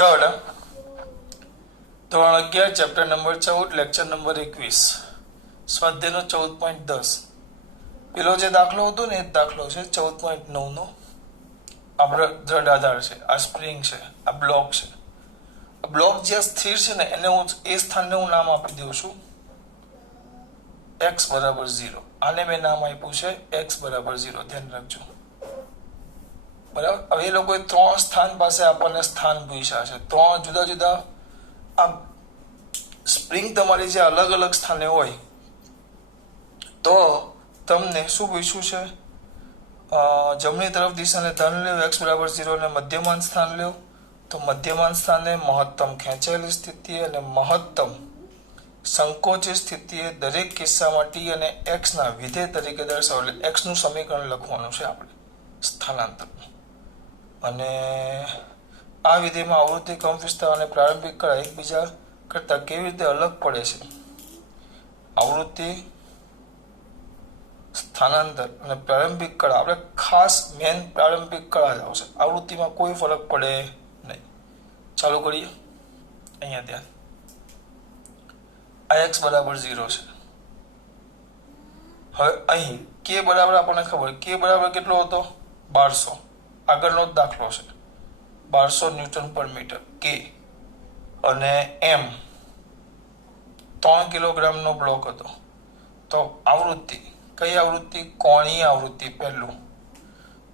ચડ ધોરણ 11 chapter number 14 lecture number 21 સ્વાધ્યાયનો 14.10 પેલો જે દાખલો હતો ને એ દાખલો છે 14.9 નો આપણો દ્રઢ આધાર છે આ સ્પ્રિંગ છે આ બ્લોક છે બ્લોક જે સ્થિર છે ને એને હું એ સ્થાનને હું નામ આપી દઉં છું x બરાબર 0 આને મેં નામ આપ્યું છે x બરાબર 0 ધ્યાન રાખજો બરાબર હવે એ લોકોએ ત્રણ સ્થાન પાસે આપણને સ્થાન પૂછ્યા છે ત્રણ જુદા જુદા આ સ્પ્રિંગ તમારી જે અલગ અલગ સ્થાને હોય તો તમને શું પૂછ્યું છે જમણી તરફ દિશાને ધન લ્યો x બરાબર 0 અને મધ્યમાન સ્થાન લ્યો તો મધ્યમાન સ્થાને મહત્તમ ખેંચાયેલી સ્થિતિ અને મહત્તમ સંકોચિત સ્થિતિએ દરેક કિસ્સામાં t અને x ના વિધેય તરીકે દર્શાવો એટલે x નું સમીકરણ લખવાનું છે આપણે સ્થાનાંતર અને આ વિધેયમાં આવૃત્તિ કંપવિસ્તાર અને પ્રારંભિક કળા એકબીજા કરતા કેવી રીતે અલગ પડે છે આવૃત્તિ સ્થાનાંતર અને પ્રારંભિક કળા આપણે ખાસ મેન પ્રારંભિક કળા જ આવશે આવૃત્તિમાં કોઈ ફરક પડે નહીં ચાલુ કરીએ અહીંયા ધ્યાન આ x બરાબર 0 છે હવે અહીં k બરાબર આપણને ખબર k બરાબર કેટલો હતો 1200 આગળનો જ દાખલો છે 1200 ન્યૂટન પર મીટર k અને m 3 કિલોગ્રામનો બ્લોક હતો તો આવૃત્તિ કઈ આવૃત્તિ કોણીય આવૃત્તિ પહેલું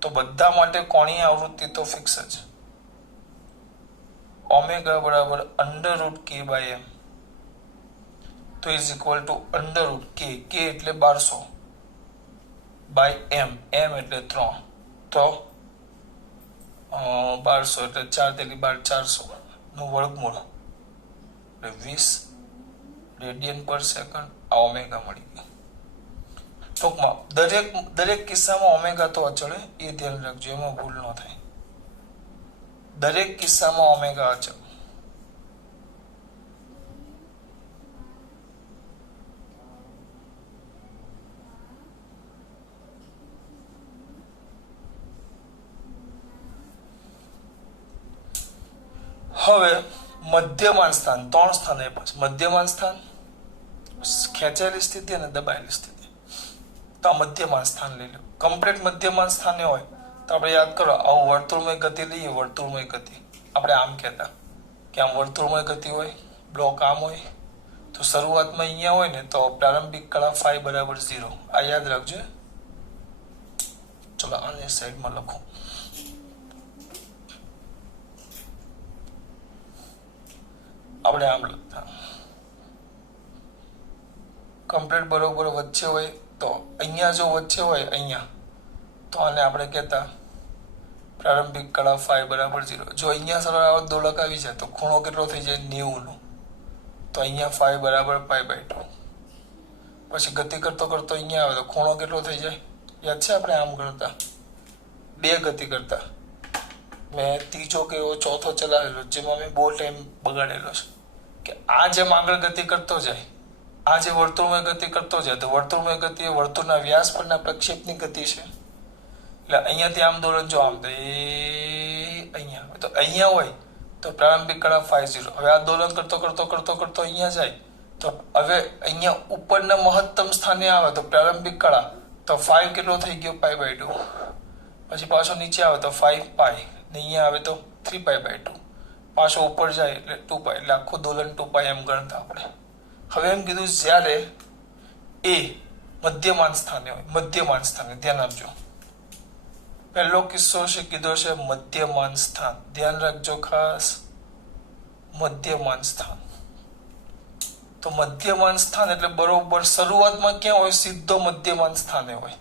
તો બધા માટે કોણીય આવૃત્તિ તો ફિક્સ જ ઓમેગા બરાબર √k/m તો is equal to √k k એટલે 1200 બાય m એટલે 3 તો 1200 એટલે 4 તેલી 12 400 નું વર્ગમૂળ એટલે 20 રેડિયન પર સેકન્ડ આ ઓમેગા મળી ગયું ટૂંકમાં દરેક કિસ્સામાં ઓમેગા તો અચળ એ ધ્યાન રાખજો એમાં ભૂલ ન થાય દરેક કિસ્સામાં ઓમેગા અચળ હવે મધ્યમાન સ્થાન ત્રણ સ્થાન એ પછી મધ્યમાન સ્થાન ખેંચાયેલી સ્થિતિ અને દબાયેલી સ્થિતિ તો આ મધ્યમાન સ્થાન લઈ લો કમ્પ્લીટ મધ્યમાન સ્થાને હોય તો આપણે યાદ કરો આવું વર્તુળમય ગતિ લઈએ વર્તુળમય ગતિ આપણે આમ કહેતા કે આમ વર્તુળમય ગતિ હોય બ્લોક આમ હોય તો શરૂઆતમાં અહીંયા હોય ને તો પ્રારંભિક કળા φ બરાબર 0 આ યાદ રાખજો ચલો આને સાઈડમાં લખો આપણે આમ લખતા કમ્પ્લીટ બરોબર વચ્ચે હોય તો અહીંયા જો વચ્ચે હોય અહીંયા તો આને આપણે કહેતા પ્રારંભિક કળા φ બરાબર 0 જો અહીંયા સરળ દોલક આવી જાય તો ખૂણો કેટલો થઈ જાય 90 નો તો અહીંયા φ બરાબર π/2 પછી ગતિ કરતો કરતો અહીંયા આવે તો ખૂણો કેટલો થઈ જાય યાદ છે આપણે આમ કરતા બે ગતિ કરતા મેં ત્રીજો કે એવો ચોથો ચલાવેલો જેમાં મેં બહુ ટાઈમ બગાડેલો છે કે આ જેમ આગળ ગતિ કરતો જાય આ જે વર્તુળમય ગતિ કરતો જાય તો વર્તુળમય ગતિ એ વર્તુળના વ્યાસ પરના પ્રક્ષેપની ગતિ છે એટલે અહીંયાથી આમ દોલન જો આમ તો અહીંયા તો અહીંયા હોય તો પ્રારંભિક કળા φ 0 હવે આ દોલન કરતો અહીંયા જાય તો હવે અહીંયા ઉપરના મહત્તમ સ્થાને આવે તો પ્રારંભિક કળા તો φ કેટલો થઈ ગયો π/2 પછી પાછો નીચે આવે તો 5π ને અહીંયા આવે તો 3π/2 પાછો ઉપર જાય એટલે 2π એટલે આખું દોલન 2π એમ ગણતા આપણે હવે એમ કીધું જ્યારે એ મધ્યમાન સ્થાને હોય મધ્યમાન સ્થાને ધ્યાન આપજો પહેલો કિસ્સો છે કીધો છે મધ્યમાન સ્થાન ધ્યાન રાખજો ખાસ મધ્યમાન સ્થાન તો મધ્યમાન સ્થાન એટલે બરોબર શરૂઆતમાં ક્યાં હોય સીધો મધ્યમાન સ્થાને હોય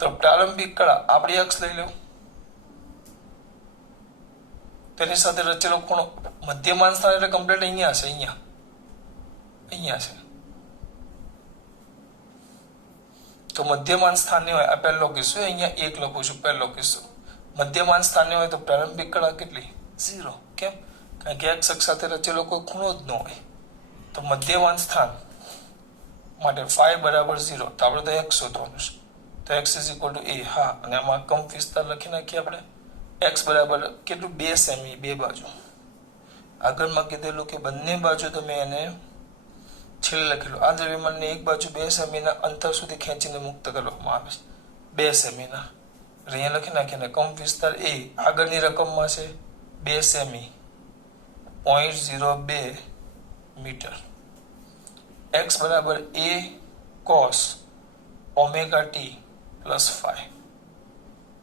તો પ્રારંભિક કળા આપણી અક્ષ લઈ લો તેની સાથે રચેલો ખૂણો મધ્યમાન સ્થાન એટલે કમ્પ્લીટ અહીંયા છે અહીંયા છે તો મધ્યમાન સ્થાને હોય આ પહેલો કિસ્સો અહીંયા એક લખું છું પહેલો કિસ્સો મધ્યમાન સ્થાને હોય તો પ્રારંભિક કળા કેટલી 0 કેમ કારણ કે x અક્ષ સાથે રચેલો કોઈ ખૂણો જ ન હોય તો મધ્યમાન સ્થાન માટે φ બરાબર 0 તો આપણે તો x શોધવાનું છે તો x = a હા અને આમાં કંપ વિસ્તાર લખી નાખીએ આપણે x બરાબર કેટલું 2 સેમી બે બાજુ આગળમાં કીધેલું કે બંને બાજુ તમે એને છેલ્લે લખેલું આ દ્રવ્યમાનને એક બાજુ 2 સેમીના અંતર સુધી ખેંચીને મુક્ત કરવામાં આવે છે 2 સેમીના અહીંયા લખી નાખીને કંપ વિસ્તાર એ આગળની રકમમાં છે 2 સેમી 0.02 મીટર x બરાબર a cos omega t plus 5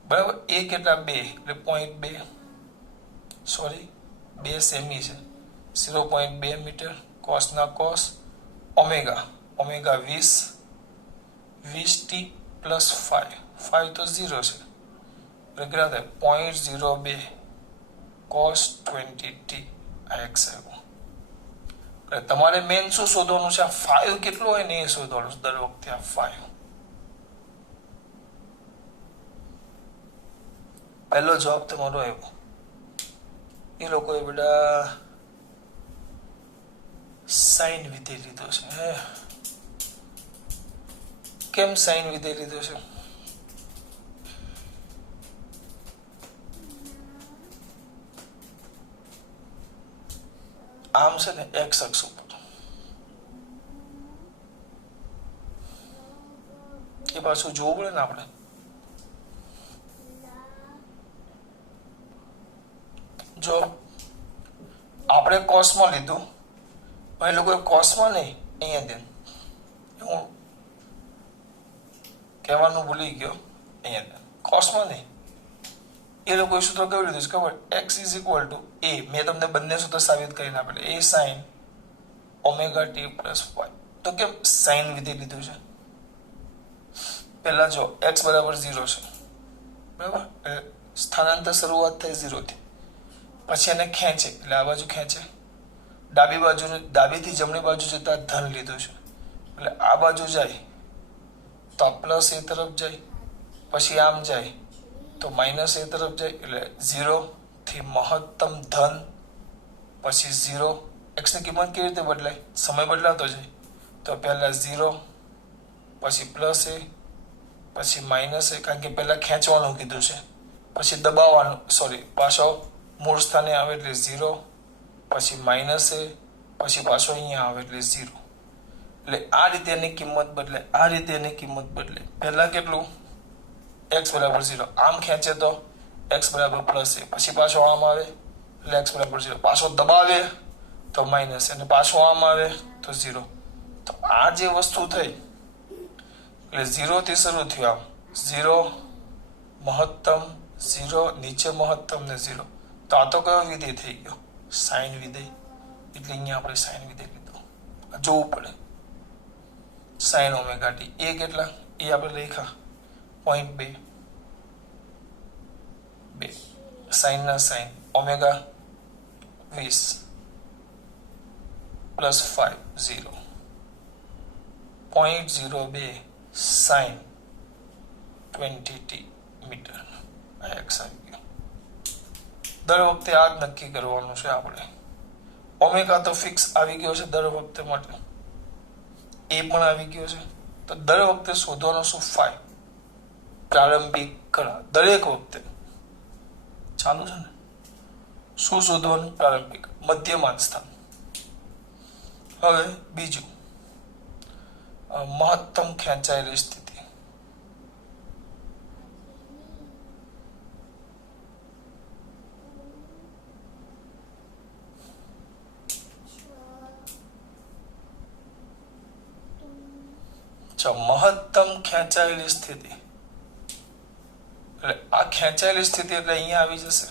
બરાબર a કેટલા 2 એટલે 0.2 સોરી 2 સેમી છે 0.2 મીટર cos ના cos ઓમેગા 20 t પ્લસ 5 તો 0 છે એટલે કેટલા થાય 0.02 cos 20 t આ x આવ્યું એટલે તમારે મેન શું શોધવાનું છે આ 5 કેટલું હોય ને એ શોધવાનું દર વખતે આ 5 પહેલો જવાબ તમારો આવ્યો એ લોકોએ બધા સાઇન વિધેય લીધો છે કેમ સાઇન વિધેય લીધો છે આમ છે ને x અક્ષ ઉપર એ પાછું જોવું પડે ને આપણે જો આપણે કોસમાં લીધું પણ એ લોકોએ કોસમાં નહીં અહીંયા દે હું કહેવાનું ભૂલી ગયો અહીંયા દે કોસમાં નહીં એ લોકોએ સૂત્ર કેવું લીધું છે ખબર x is equal to a મેં તમને બંને સૂત્ર સાબિત કરીને આપેલું a sin omega t plus 5 તો કેમ સાઇન વિધેય લીધું છે પહેલા જો x બરાબર 0 છે બરાબર સ્થાનાંતર શરૂઆત થઈ 0 થી પછી એને ખેંચે એટલે આ બાજુ ખેંચે ડાબી બાજુ ડાબીથી જમણી બાજુ જતા ધન લીધું છે એટલે આ બાજુ જાય તો આ પ્લસ એ તરફ જાય પછી આમ જાય તો માઇનસ એ તરફ જાય એટલે 0 થી મહત્તમ ધન પછી 0 x ની કિંમત કેવી રીતે બદલાય સમય બદલાતો જાય તો પહેલા 0 પછી પ્લસ એ પછી માઇનસ એ કારણ કે પહેલા ખેંચવાનું કીધું છે પછી દબાવવાનું સોરી પાછો મૂળ સ્થાને આવે એટલે 0 પછી માઇનસ એ પછી પાછો અહીંયા આવે એટલે 0 એટલે આ રીતે એની કિંમત બદલે આ રીતે એની કિંમત બદલે પહેલા કેટલું x બરાબર 0 આમ ખેંચે તો x બરાબર પ્લસ એ પછી પાછો આમ આવે એટલે x બરાબર 0 પાછો દબાવે તો માઇનસ અને પાછો આમ આવે તો 0 તો આ જે વસ્તુ થઈ એટલે 0 થી શરૂ થયું આમ 0 મહત્તમ 0 નીચે મહત્તમ ને 0 તો આ તો કયો વિધેય થઈ ગયો સાઇન વિધેય એટલે અહીંયા આપણે સાઇન વિધેય લીધું જોવું પડે સાઇન ઓમેગા ટી એ કેટલા એ આપણે લખ્યા 0.2 સાઇન ના sine omega 20 plus 5 0 0.02 sine 20 t metre આ x આવી ગયો દર વખતે આ જ નક્કી કરવાનું છે આપણે ઓમેગા તો ફિક્સ આવી ગયો છે દર વખતે માટે એ પણ આવી ગયો છે તો દર વખતે શોધવાનું શું 5 પ્રારંભિક કળા દરેક વખતે ચાલુ છે ને શું શોધવાનું પ્રારંભિક મધ્યમાન સ્થાન હવે બીજું મહત્તમ ખેંચાયેલી સ્થિતિ મહત્તમ ખેંચાયેલી સ્થિતિ એટલે આ ખેંચાયેલી સ્થિતિ એટલે અહીંયા આવી જશે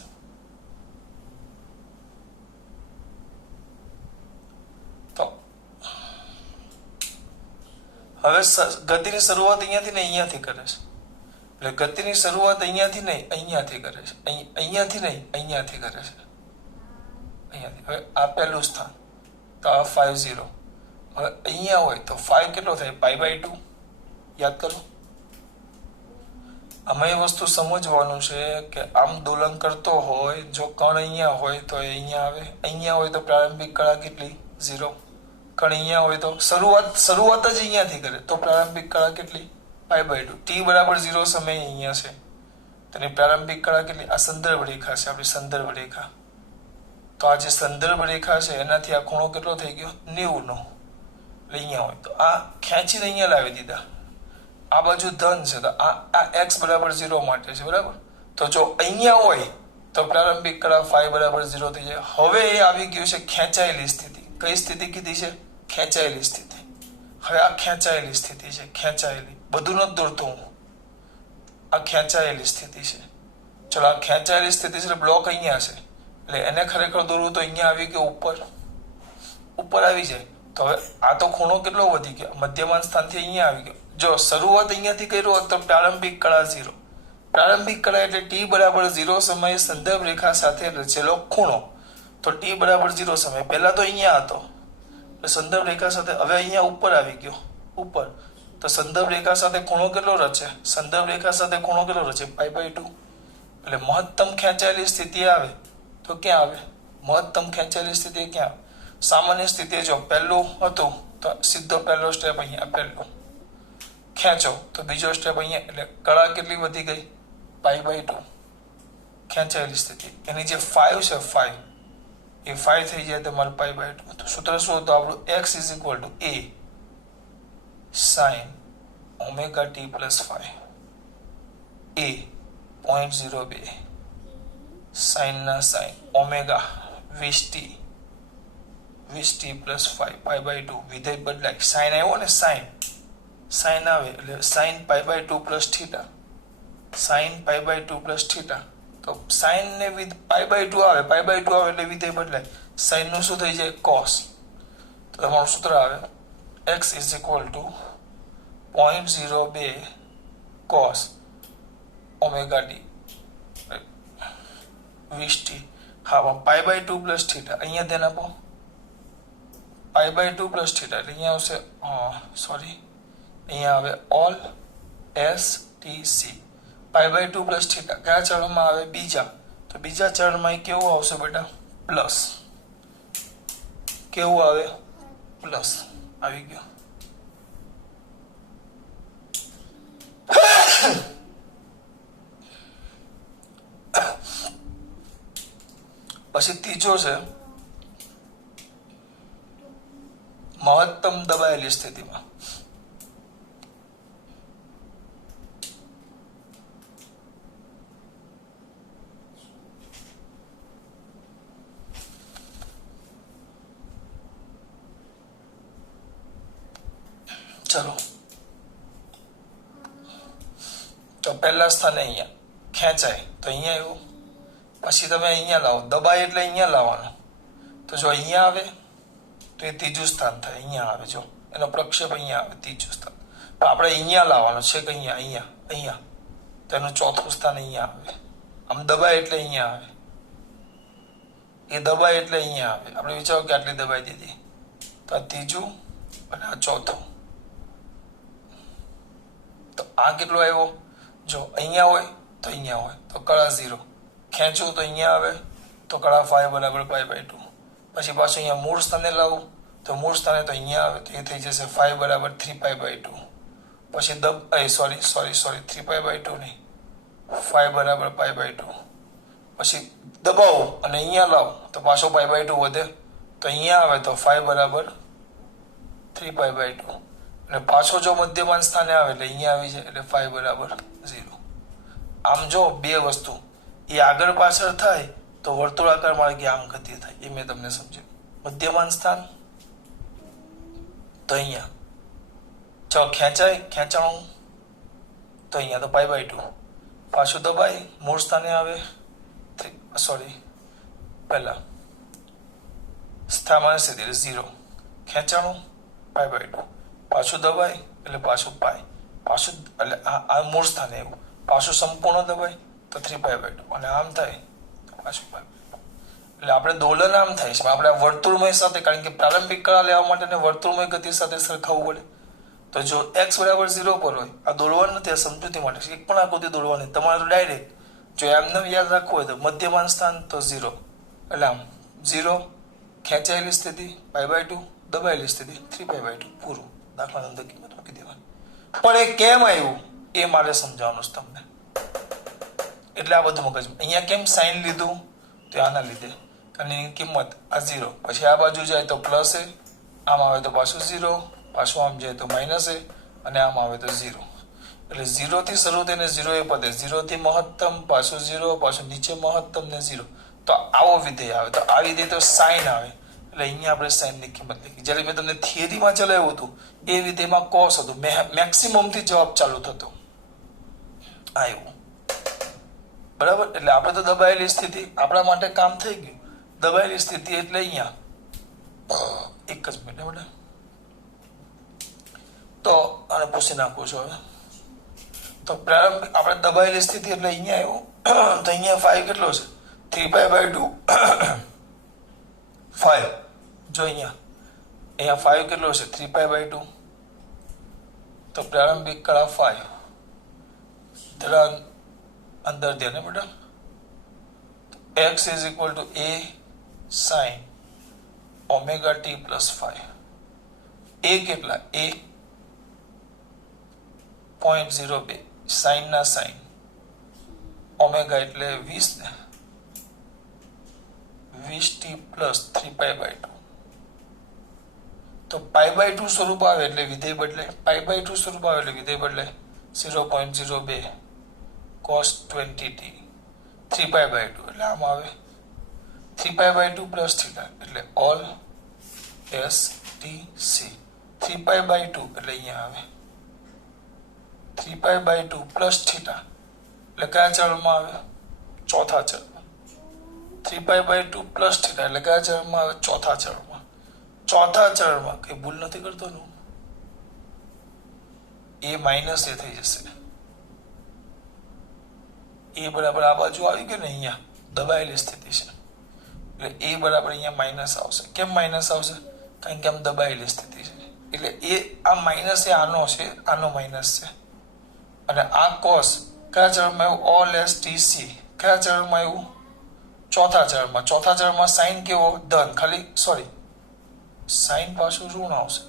તો હવે ગતિની શરૂઆત અહીંયાથી ને અહીંયાથી કરે છે એટલે ગતિની શરૂઆત અહીંયાથી નહીં અહીંયાથી કરે છે અહીંયાથી નહીં અહીંયાથી કરે છે અહીંયાથી હવે આ પહેલું સ્થાન તો આ 50 હવે અહીંયા હોય તો 5 કેટલો થાય π/2 યાદ કરો આમાં એ વસ્તુ સમજવાનું છે કે આમ દોલન કરતો હોય જો કણ અહીંયા હોય તો અહીંયા આવે અહીંયા હોય તો પ્રારંભિક કળા કેટલી 0 કણ અહીંયા હોય તો શરૂઆત જ અહીંયાથી કરે તો પ્રારંભિક કળા કેટલી π/2 t બરાબર 0 સમય અહીંયા છે તેની પ્રારંભિક કળા કેટલી આ સંદર્ભ રેખા છે આપણી સંદર્ભ રેખા તો આ જે સંદર્ભ રેખા છે એનાથી આ ખૂણો કેટલો થઈ ગયો 90 નો. અહીંયા હોય તો આ ખેંચીને અહીંયા લાવી દીધા. આ બાજુ ધન છે તો આ x બરાબર 0 માટે છે બરાબર. તો જો અહીંયા હોય તો પ્રારંભિક કળા phi બરાબર 0 થઈ જાય. હવે એ આવી ગયું છે ખેંચાયેલી સ્થિતિ. કઈ સ્થિતિ કીધી છે? ખેંચાયેલી સ્થિતિ. હવે આ ખેંચાયેલી સ્થિતિ છે, ખેંચાયેલી. બધું નથી દોરતો હું, આ ખેંચાયેલી સ્થિતિ છે. ચલો આ ખેંચાયેલી સ્થિતિ છે, બ્લોક અહીંયા છે એટલે એને ખરેખર દોરવું તો અહીંયા આવી ગયો ઉપર આવી જાય. તો હવે આ તો ખૂણો કેટલો વધી ગયો, મધ્યમાન સ્થાનથી અહીંયા આવી ગયો. જો શરૂઆત અહીંયાથી કર્યો હોત તો પ્રારંભિક કળા 0. પ્રારંભિક કળા એટલે t બરાબર 0 સમયે સંદર્ભ રેખા સાથે રચેલો ખૂણો. તો t બરાબર 0 સમય પહેલા તો અહીંયા હતો એટલે સંદર્ભ રેખા સાથે, હવે અહીંયા ઉપર આવી ગયો ઉપર. તો સંદર્ભ રેખા સાથે ખૂણો કેટલો રચે? સંદર્ભ રેખા સાથે ખૂણો કેટલો રચે? π/2. એટલે મહત્તમ ખેંચાયેલી સ્થિતિ આવે તો ક્યાં આવે? મહત્તમ ખેંચાયેલી સ્થિતિ ક્યાં આવે? સામાન્ય સ્થિતિ જો પહેલું હતું તો સીધો પહેલો સ્ટેપ અહીંયા, પહેલો ખેંચો તો બીજો સ્ટેપ અહીંયા. એટલે કળા કેટલી વધી ગઈ? π/2 ખેંચાયેલી સ્થિતિ. એની જે 5 છે 5 એ 5 થઈ જાય તમારે π/2. તો સૂત્ર શું હતું આપણું? x = a sin ωt + 5 a 0.02 sin ના sin ઓમેગા 20t + 5 π/2. વિધેય બદલાય, sin આવ્યો ને, sin આવે એટલે sin π/2 + θ, sin π/2 + θ. તો sin ને વિધ π/2 આવે, π/2 આવે એટલે વિધેય બદલાય. sin નું શું થઈ જાય? cos. તો તમારું સૂત્ર આવે x = 0.02 cos omega t 20t. હા, π/2 + θ અહીંયા ધ્યાન આપો. π/2 + θ એટલે અહીંયા આવશે અહીંયા આવે all STC. π/2 + θ કયા ચરણમાં આવે? બીજા. તો બીજા ચરણમાં કેવું આવશે બેટા? પ્લસ. કેવું આવે? પ્લસ આવી ગયો. પછી ત્રીજો છે મહત્તમ દબાયેલી સ્થિતિમાં. ચલો તો પહેલા સ્થાને અહીંયા ખેંચાય તો અહીંયા એવું. પછી તમે અહીંયા લાવો, દબાય એટલે અહીંયા લાવવાનું. તો જો અહીંયા આવે તો એ ત્રીજું સ્થાન થાય. અહીંયા આવે, જો એનો પ્રક્ષેપ અહીંયા આવે, ત્રીજું સ્થાન. તો આપણે અહીંયા લાવવાનું છે કે અહીંયા તો એનું ચોથું સ્થાન અહીંયા આવે. આમ દબાય એટલે અહીંયા આવે, એ દબાય એટલે અહીંયા આવે. આપણે વિચારો કે આટલી દબાઈ દીધી તો આ ત્રીજું અને આ ચોથું. તો આ કેટલો આવ્યો? જો અહીંયા હોય તો અહીંયા હોય તો કળા 0. ખેંચું તો અહીંયા આવે તો કળા phi બરાબર π/2. પછી પાછું અહીંયા મૂળ સ્થાને લાવું તો મૂળ સ્થાને તો અહીંયા આવે તો એ થઈ જશે phi બરાબર 3π/2. પછી સોરી 3π/2 નહીં, phi બરાબર π/2. પછી દબાવો અને અહીંયા લાવો તો પાછો π/2 વધે તો અહીંયા આવે તો phi બરાબર 3π/2. અને પાછો જો મધ્યમાન સ્થાને આવે એટલે અહીંયા આવી જાય એટલે phi બરાબર 0. આમ જો બે વસ્તુ એ આગળ પાછળ થાય તો વર્તુળાકાર માર્ગે આમ ગતિ થાય, એ મેં તમને સમજાવ્યું. મધ્યમાન સ્થાન તો અહીંયા જો ખેંચાણું તો અહીંયા તો π/2. પાછું દબાય મૂળ સ્થાને આવે પહેલા સ્થામાન સ્થિતિ 0. ખેંચાણું π/2. પાછું દબાય એટલે પાછું પાછું એટલે આ મૂળ સ્થાને એવું. પાછું સંપૂર્ણ દબાય તો 3π/2 અને આમ થાય પાછું π/2. એટલે આપણે દોલન આમ થાય છે, આપણે વર્તુળમય સાથે, કારણ કે પ્રારંભિક કળા લેવા માટે વર્તુળમય ગતિ સાથે સરખાવવું પડે. તો જો x બરાબર 0 પર હોય, આ દોડવાનું નથી, આ સમજૂતી માટે એક પણ આકૃતિ દોડવાની તમારે તો ડાયરેક્ટ જો એમને યાદ રાખવું હોય તો મધ્યમાન સ્થાન તો 0 એટલે આમ 0 ખેંચાયેલી સ્થિતિ π/2, દબાયેલી સ્થિતિ 3π/2 પૂરું. દાખલા નંબર કિંમત મૂકી દેવાની. પણ એ કેમ આવ્યું એ મારે સમજાવવાનું છે તમને. એટલે આ બધું મગજ. અહીંયા કેમ સાઈન લીધું તો આના લીધે. અને એની કિંમત આ 0, પછી આ બાજુ જાય તો પ્લસ એ, આમ આવે તો પાછું 0, પાછું આમ જાય તો માઇનસ એ, અને આમ આવે તો 0. એટલે 0 થી શરૂ થઈને 0 એ પદે, 0 થી મહત્તમ, પાછું 0, પાછું નીચે મહત્તમ ને 0. તો આવો વિધેય આવે. તો આ વિધેય તો સાઈન આવે, એટલે અહીંયા આપણે સાઈન ની કિંમત લખી. જ્યારે મેં તમને થિયરીમાં ચલાવ્યું હતું એ વિધેયમાં કોસ હતું, મેક્સિમમ થી જવાબ ચાલુ થતો આવ્યું. બરાબર. એટલે આપણે તો દબાયેલી સ્થિતિ આપણા માટે કામ થઈ ગયું. દબાયેલી સ્થિતિ એટલે અહીંયા એક જ મિનિટ બેટા, તો આને પૂછી નાખું છું હવે. તો પ્રારંભ આપણે દબાયેલી સ્થિતિ એટલે અહીંયા આવ્યું. તો અહીંયા 5 કેટલો છે? 3π/2 5. જો અહીંયા 5 કેટલો છે? 3π/2. તો પ્રારંભિક કળા 5. જરા અંદર દે ને બેટા. x is equal to a sin omega t plus 5. a કેટલા? a 0.02 sin ના sin, ઓમેગા એટલે 20 ને 20t plus 3π/2. તો π/2 સ્વરૂપ આવે એટલે વિધેય બદલે. π/2 સ્વરૂપ આવે એટલે વિધેય બદલે. 0.02 cos 20t 3π/2 એટલે આમ આવે 3π/2 plus theta એટલે all s t c. 3π/2 એટલે અહીંયા આવે 3π/2 plus theta એટલે કયા ચલમાં આવે? ચોથા ચલમાં. 3π/2 plus theta એટલે કયા ચલમાં આવે? ચોથા ચલમાં. ચોથા ચલમાં કઈ ભૂલ નથી કરતો ને? એ માઇનસ એ થઈ જશે. એ બરાબર આ બાજુ આવી ગયું ને, અહીંયા દબાયેલી સ્થિતિ છે એટલે એ બરાબર અહીંયા માઇનસ આવશે. કેમ માઇનસ આવશે? કારણ કે આમ દબાયેલી સ્થિતિ છે એટલે એ આ માઇનસ એ આનો છે, આનો માઇનસ છે. અને આ કોસ કયા ચરણમાં આવ્યું? All S T C. કયા ચરણમાં આવ્યું? ચોથા ચરણમાં. ચોથા ચરણમાં સાઈન કેવો? ધન. ખાલી સોરી, સાઈન પાછું ઋણ આવશે.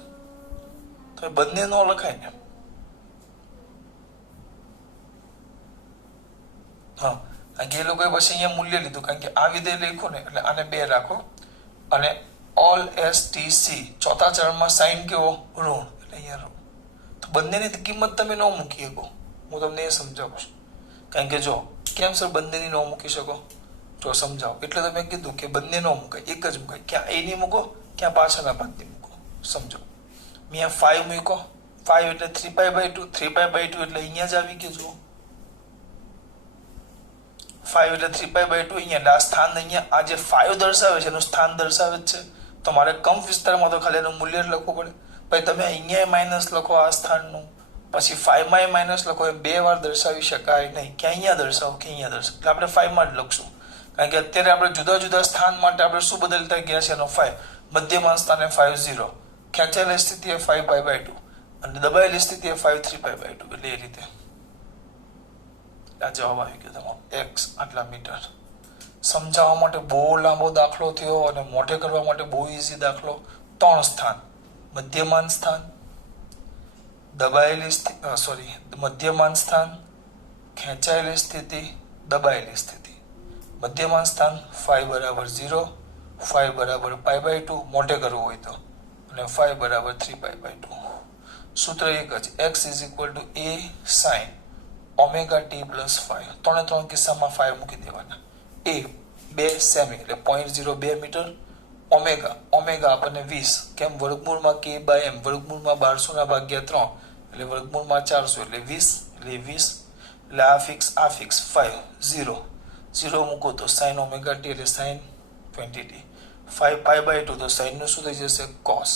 તો એ બંને નો લખાય ને. હા, કારણ કે એ લોકોએ પછી અહીંયા મૂલ્ય લીધું, કારણ કે આ વિધેય લખ્યું ને એટલે આને 2 રાખો. અને ઓલ એસ ટી સી ચોથા ચરણમાં સાઈન કેવો? ઋણ, એટલે અહીંયા ઋણ. તો બંનેની કિંમત તમે ન મૂકી શકો. હું તમને એ સમજાવું છું. કારણ કે જો કેમ સર બંનેની ન મૂકી શકો? જો સમજાવો. એટલે તમે કીધું કે બંને ન મૂકાય, એક જ મૂકાય. ક્યાં એ ની મૂકો, ક્યાં પાછળના ભાગની મૂકો. સમજો. મેં 5 મૂકો. 5 એટલે 3π/2. 3π/2 એટલે અહીંયા જ આવી ગયું. જુઓ 5 એટલે 3π/2 અહીંયા. એટલે આ સ્થાન અહીંયા, આ જે 5 દર્શાવે છે એનું સ્થાન દર્શાવે જ છે. તો મારે કંપ વિસ્તારમાં તો ખાલી એનું મૂલ્ય લખવું પડે. પછી તમે અહીંયા માઇનસ લખો આ સ્થાનનું, પછી 5 માં માઇનસ લખો. એમ 2 વાર દર્શાવી શકાય નહીં કે અહીંયા દર્શાવો કે અહીંયા દર્શાવો. એટલે આપણે 5 માં જ લખશું. કારણ કે અત્યારે આપણે જુદા જુદા સ્થાન માટે આપણે શું બદલતા ગયા છે? એનો 5. મધ્યમાન સ્થાને 5 0, ખેંચાયેલી સ્થિતિએ 5π/2 અને દબાયેલી સ્થિતિએ 5 3π/2. એટલે એ રીતે આ જવાબ આવી ગયો તમારો. x આટલા મીટર. સમજાવવા માટે બહુ લાંબો દાખલો થયો અને મોઢે કરવા માટે બહુ ઈઝી દાખલો. 3 સ્થાન: મધ્યમાન સ્થાન, દબાયેલી સ્થિતિ, મધ્યમાન સ્થાન, ખેંચાયેલી સ્થિતિ, દબાયેલી સ્થિતિ. મધ્યમાન સ્થાન 5 = 0, 5 = π/2 મોઢે કરવું હોય તો, અને 5 = 3π/2. સૂત્ર એક જ, x = a sin omega t plus 5. 3 કિસ્સામાં 5 મૂકી દેવાના. a 2 સેમી એટલે 0.02 મીટર. ઓમેગા આપણને 20. કેમ? વર્ગમૂળમાં k/m, વર્ગમૂળમાં 1200/3 એટલે વર્ગમૂળમાં 400 એટલે 20 એટલે 20. એટલે આ ફિક્સ 5 0 મૂકો તો sin omega t એટલે sin 20t. 5 π/2 તો sin નું શું થઈ જશે? cos.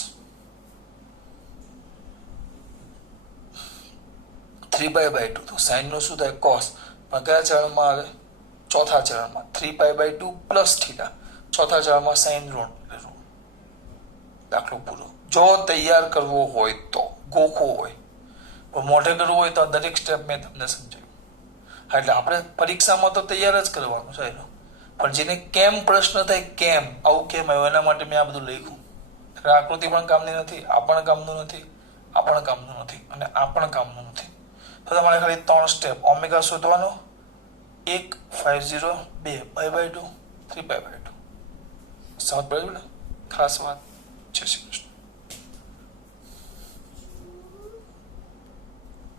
3π/2 તો sin નું શું થાય? cos. પણ કયા ચરણમાં આવે? ચોથા ચરણમાં. 3π/2 plus θ. ચોથા ચરણમાં sin ઋણ. દાખલો પૂરો. જો તૈયાર કરવો હોય તો, ગોખવું હોય, પણ મોઢે કરવું હોય તો દરેક સ્ટેપ મેં તમને સમજાવ્યું. એટલે આપણે પરીક્ષામાં તો તૈયાર જ કરવાનું છે, પણ જેને કેમ પ્રશ્ન થાય, કેમ આવું કેમ આવ્યું, એના માટે મેં આ બધું લખ્યું. આકૃતિ પણ કામની નથી, આ પણ કામનું નથી, આ પણ કામનું નથી, અને આ પણ કામનું નથી. તો તમારે ખાલી 3 સ્ટેપ. ઓમેગા શોધવાનો, 1 5 0 2 π/2 3π/2. સમજ પડે છે ને ખાસ વાત. જય શ્રી કૃષ્ણ.